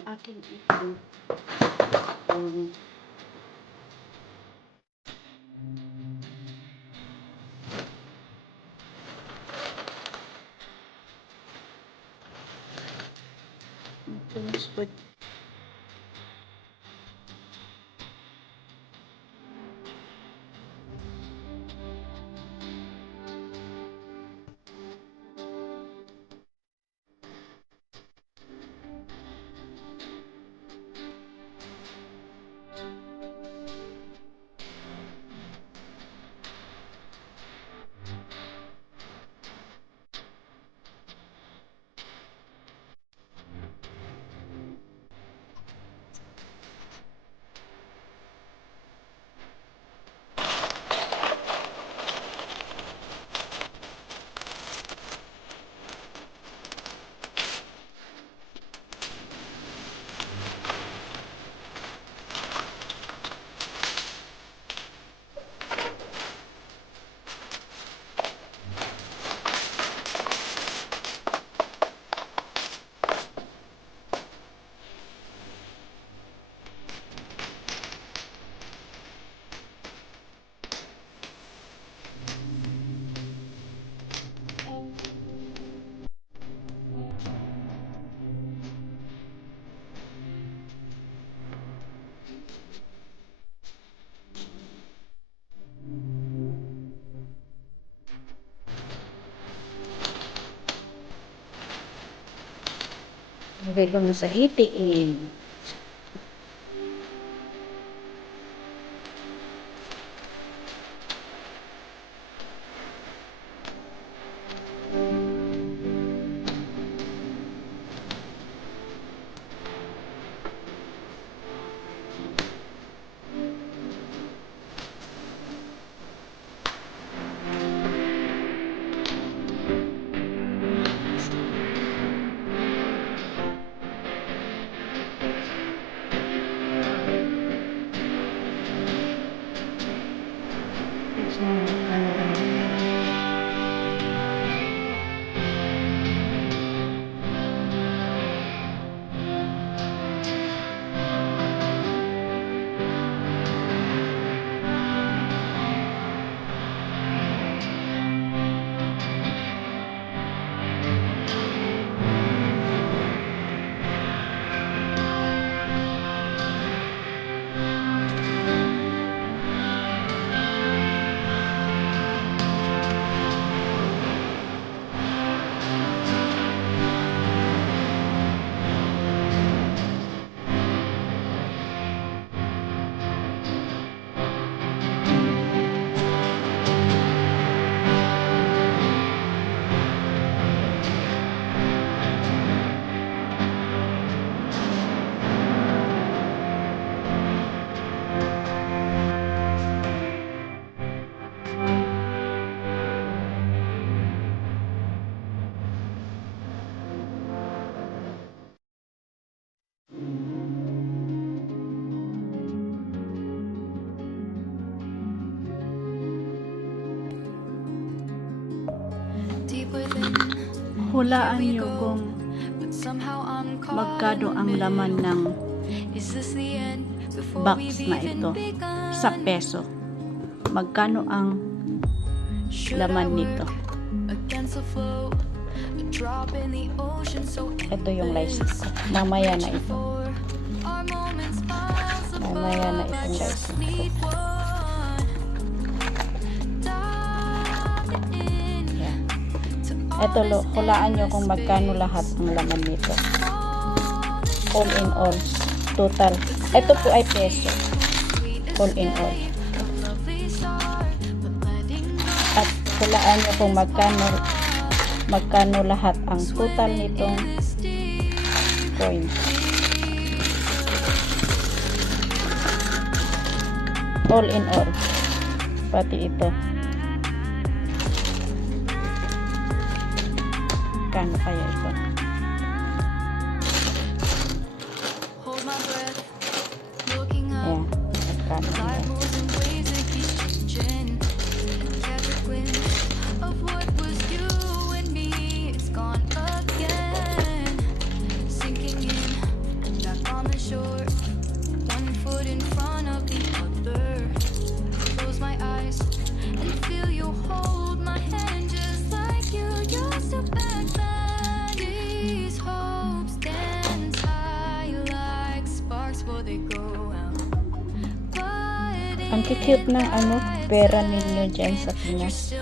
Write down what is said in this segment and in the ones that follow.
ang aking itlog. Tumis po. Lagay ko na sa hitiin. Hulaan niyo kung magkano ang laman ng box na ito sa peso. Magkano ang laman nito? Ito yung license ko. Mamaya na ito. Mamaya na itong license ko. Ito, hulaan nyo kung magkano lahat ang laman nito. All in all. Total. Ito po ay peso. All in all. At hulaan nyo kung magkano lahat ang total nitong coins. All in all. Pati ito. Kano kaya ito? Ayan, kano kaya? Ang cute ng pera ninyo dyan sa Pinas.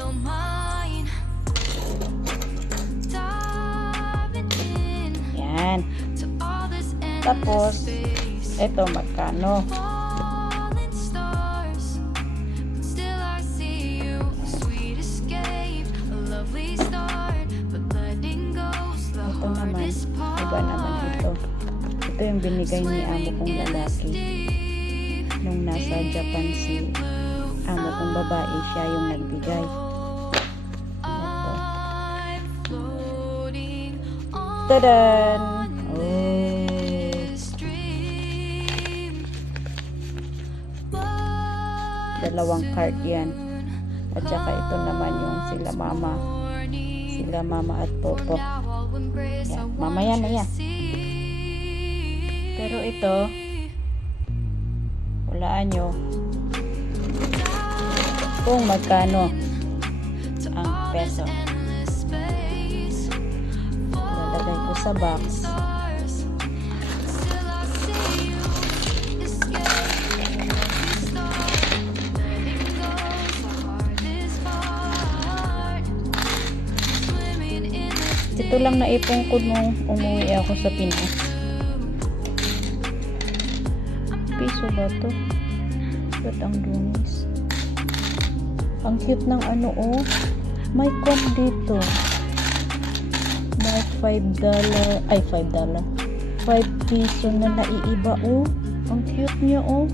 Yan. Tapos, eto magkano? Ito naman, iba naman ito. Ito yung binigay ni amo kong lalaki. Nung nasa Japan si amo kong babae, siya yung nagbigay. Ito. Tadan! Oh. Dalawang card yan. At saka ito naman yung sila mama at popo. Yan. Mamaya na yan. Pero ito, walaan nyo kung magkano ang peso. Lalagay ko sa box. Ito lang naipon ko nung umuwi ako sa Pinas. Piso ba to? Ba't ang dunis? Ang cute ng oh. May coin dito. May $5. Ay, $5. 5 piso na naiiba oh. Ang cute niya oh.